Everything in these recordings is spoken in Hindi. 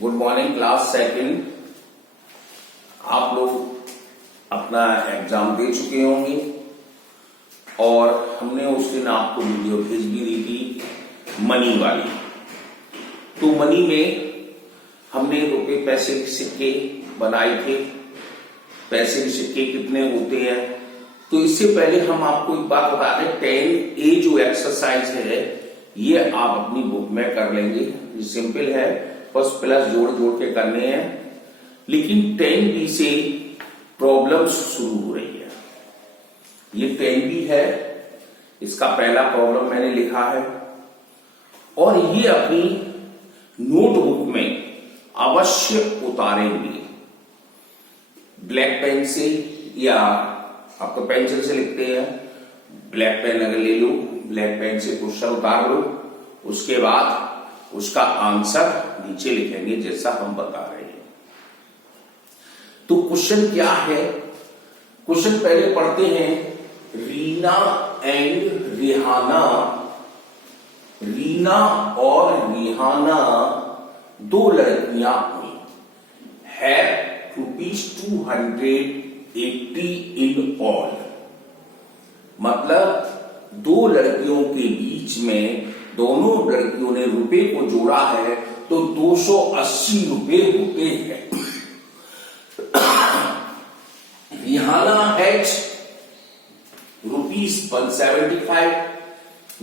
Good morning class second. आप लोग अपना एग्जाम दे चुके होंगे और हमने उस दिन आपको वीडियो भेज भी दी थी मनी वाली। तो मनी में हमने रुपए पैसे के सिक्के बनाए थे। पैसे के सिक्के कितने होते हैं, तो इससे पहले हम आपको एक बात बता दें, 10A जो एक्सरसाइज है ये आप अपनी बुक में कर लेंगे। ये सिंपल है, बस प्लस जोड़ जोड़ के करने हैं। लेकिन 10B से प्रॉब्लम्स शुरू हो रही है। ये 10B है, इसका पहला प्रॉब्लम मैंने लिखा है और ये अपनी नोटबुक में अवश्य उतारेंगे। ब्लैक पेन से या आप तो पेंसिल से लिखते हैं, ब्लैक पेन अगर ले लो, ब्लैक पेन से क्वेश्चन उतार लो, उसके बाद उसका आंसर नीचे लिखेंगे जैसा हम बता रहे हैं। तो क्वेश्चन क्या है, क्वेश्चन पहले पढ़ते हैं। रीना एंड रिहाना, रीना और रिहाना दो लड़कियां हुई है। ₹280 इन ऑल, मतलब दो लड़कियों के बीच में दोनों लड़कियों ने रुपए को जोड़ा है तो 280 रुपए होते हैं। रिहाना हैज ₹175,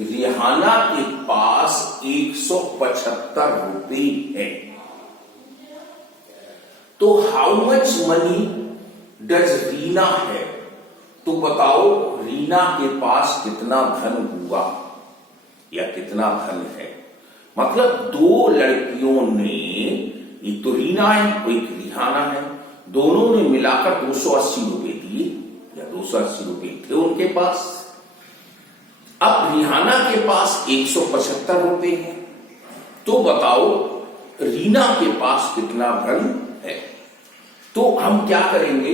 रिहाना के पास 175 रुपए है। तो how much money does Reena है, तो बताओ रीना के पास कितना धन हुआ या कितना धन है। मतलब दो लड़कियों ने, एक तो रीना है एक रिहाना है, दोनों ने मिलाकर 280 रुपए दिए या 280 रुपए थे उनके पास। अब रिहाना के पास 175 रुपए है, तो बताओ रीना के पास कितना धन है। तो हम क्या करेंगे,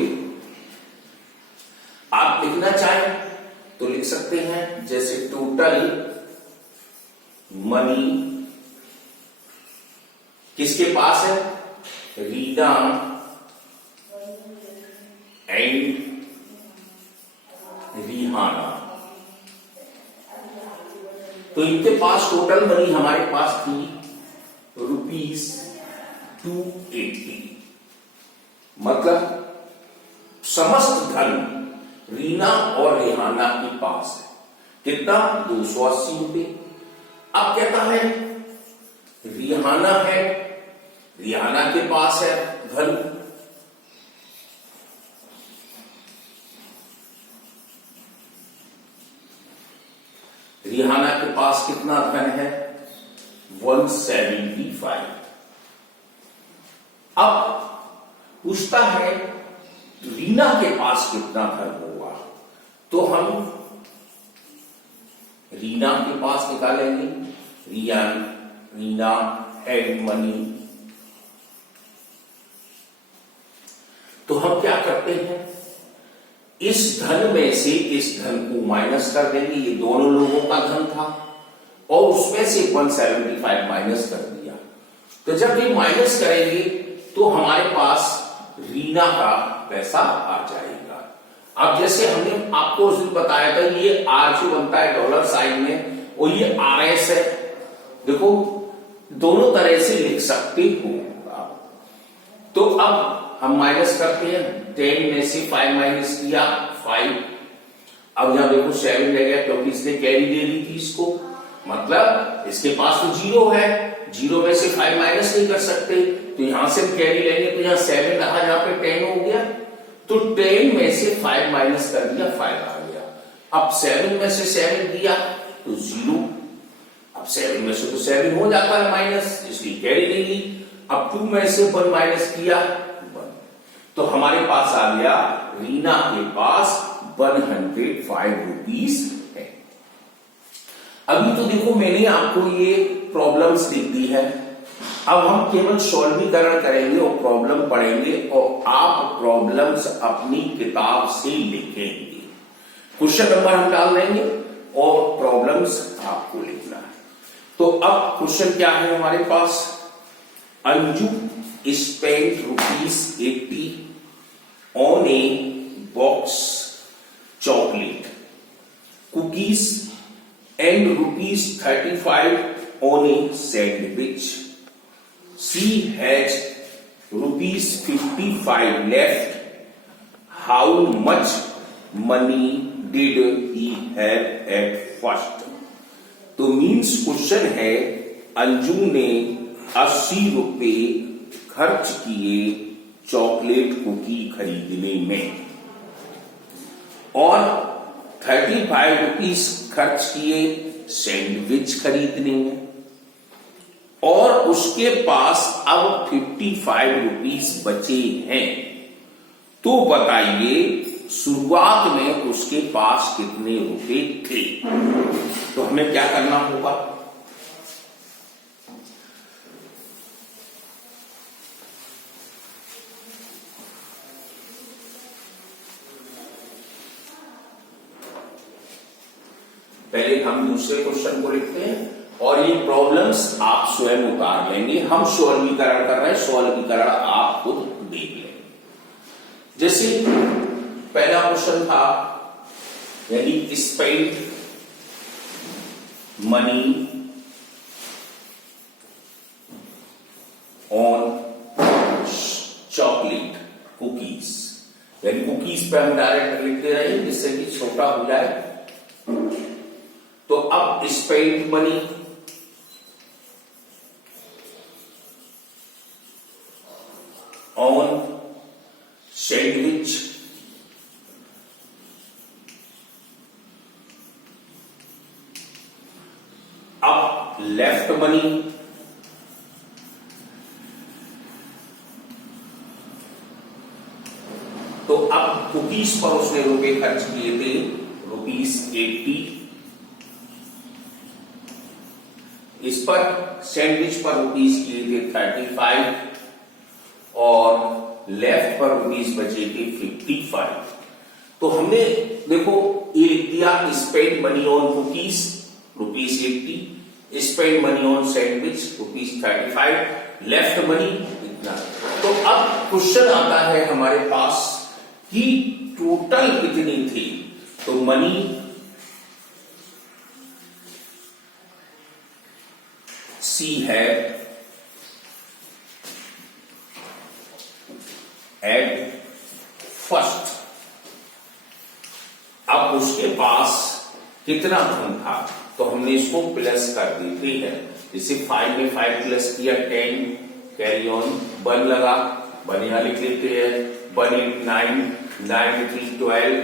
आप लिखना चाहें तो लिख सकते हैं, जैसे टोटल मनी किसके पास है, रीना एंड रिहाना। तो इनके पास टोटल मनी हमारे पास थी ₹280, मतलब समस्त धन रीना और रिहाना के पास है। कितना, 280 रुपए। अब कहता है रिहाना है, रिहाना के पास है धन, रिहाना के पास कितना धन है, 175। अब पूछता है रीना के पास कितना धन होगा, तो हम रीना के पास निकालेंगे। रीना हैड मनी, तो हम क्या करते हैं, इस धन में से इस धन को माइनस कर देंगे। ये दोनों लोगों का धन था और उसमें से 175 माइनस कर दिया। तो जब ये माइनस करेंगे तो हमारे पास रीना का पैसा आ जाएगा। अब जैसे हमने आपको उस दिन बताया था, ये आर जो बनता है डॉलर साइन में और ये RS है। देखो दोनों तरह से लिख सकते हो आप। तो अब हम माइनस करते हैं, 10 में से 5 माइनस किया 5। अब यहां देखो 7 रह गया क्योंकि इसने कैरी दे दी थी इसको, मतलब इसके पास तो 0 है, 0 में से 5 माइनस नहीं कर सकते, तो यहां से कैरी लेंगे तो यहां 7 रहा, यहां पे 10 हो गया। तो 10 में से 5 माइनस कर दिया, 5 आ गया। अब 7 में से 7 दिया तो 0। अब 7 में से तो 7 हो जाता है माइनस, इसलिए कैरी नहीं ली। अब 2 में से 1 माइनस किया 1, तो हमारे पास आ गया रीना के पास 105 रुपीस है। अभी तो देखो मैंने आपको ये प्रॉब्लम्स लिख दी है। अब हम केवल सॉल्वीकरण करेंगे और प्रॉब्लम पढ़ेंगे और आप प्रॉब्लम्स अपनी किताब से लिखेंगे। क्वेश्चन नंबर हम डाल देंगे और प्रॉब्लम्स आपको लिखना है। तो अब क्वेश्चन क्या है हमारे पास, Anju spent ₹80 on a box chocolate, cookies and ₹35 on a sandwich. She has ₹55 left. How much money did he have at first? तो मीन्स क्वेश्चन है अंजू ने 80 रुपए खर्च किए चॉकलेट कुकी खरीदने में और 35 रुपीस खर्च किए सैंडविच खरीदने में और उसके पास अब 55 रुपीस बचे हैं। तो बताइए शुरुआत में उसके पास कितने रुपए थे? तो हमें क्या करना होगा? पहले हम दूसरे क्वेश्चन को लिखते हैं और ये प्रॉब्लम्स आप स्वयं उतार लेंगे। हम सॉल्वीकरण कर रहे हैं, सॉल्वीकरण आप खुद देख लेंगे। जैसे पहला क्वेश्चन था यानी spend money on chocolate cookies, यानी कुकीज पे हम डायरेक्ट लिख दे रहे हैं जिससे कि छोटा हो जाए। तो अब स्पेंड मनी ऑन सैंडविच, अब लेफ्ट मनी तो अब कुकीज पर उसने रुपए खर्च किए थे ₹80, इस पर सैंडविच पर रुपीस किए थे 35 और लेफ्ट पर रुपीस बचे थे 55। तो हमने देखो ये लिख दिया spend money on cookies ₹80, spend money on sandwich ₹35, left money इतना। तो अब क्वेश्चन आता है हमारे पास कि टोटल कितनी थी? तो मनी सी है एट फर्स्ट। अब उसके पास कितना धन था? तो हमने इसको प्लस कर देते हैं। जैसे 5 में 5 प्लस किया 10, कैरी ऑन 1 लगा, 1 यहां लिख लेते हैं। 1 8 9, 9 3 12,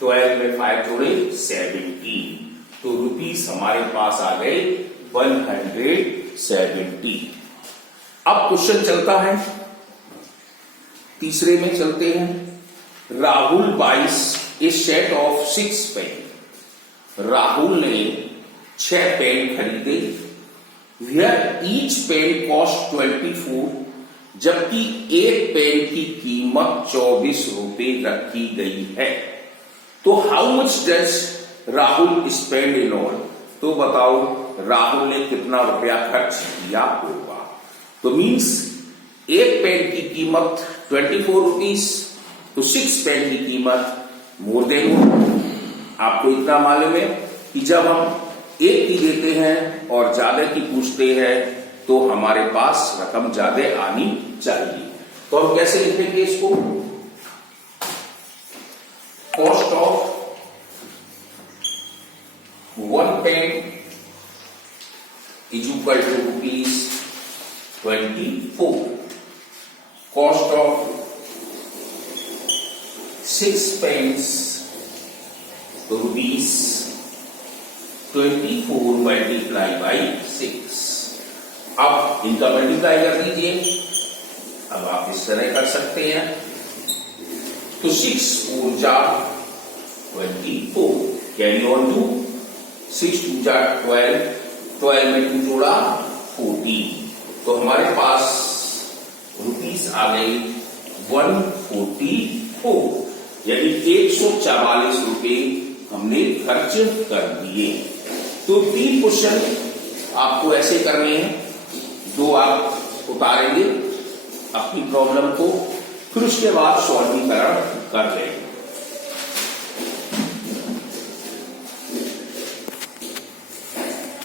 12 में 5 जोड़े 17। तो रुपीस हमारे पास आ गए 170। अब क्वेश्चन चलता है, तीसरे में चलते हैं। राहुल बाइस ए सेट ऑफ 6 पेन। राहुल ने 6 पेन खरीदे। वेयर ईच पेन कॉस्ट 24, जबकि एक पेन की कीमत 24 रुपए रखी गई है। तो how much does Rahul spend in all? तो बताओ राहुल ने कितना रुपया खर्च किया होगा? तो मीन्स एक पेन की कीमत 24 रुपीस, तो 6 पेन की कीमत मोर देन। आपको इतना मालूम है कि जब हम एक की देते हैं और ज्यादा की पूछते हैं तो हमारे पास रकम ज्यादा आनी चाहिए। तो हम कैसे लिखेंगे इसको? Cost of 1 pen is equal to ₹24। Cost of 6 pens तो ₹24 मल्टीप्लाई बाई 6। अब इनका मल्टीप्लाई कर दीजिए। अब आप इस तरह कर सकते हैं। तो 6 4 जा 24, कैरी ऑन टू 6 2 जा 12, 12 में 2 जोड़ा 14। तो हमारे पास रुपीस आ गई 144, यानी 144 रुपए हमने खर्च कर दिए। तो 3 क्वेश्चन आपको ऐसे करने हैं, 2 आप उतारेंगे अपनी प्रॉब्लम को, फिर उसके बाद सॉल्वीकरण कर लेंगे।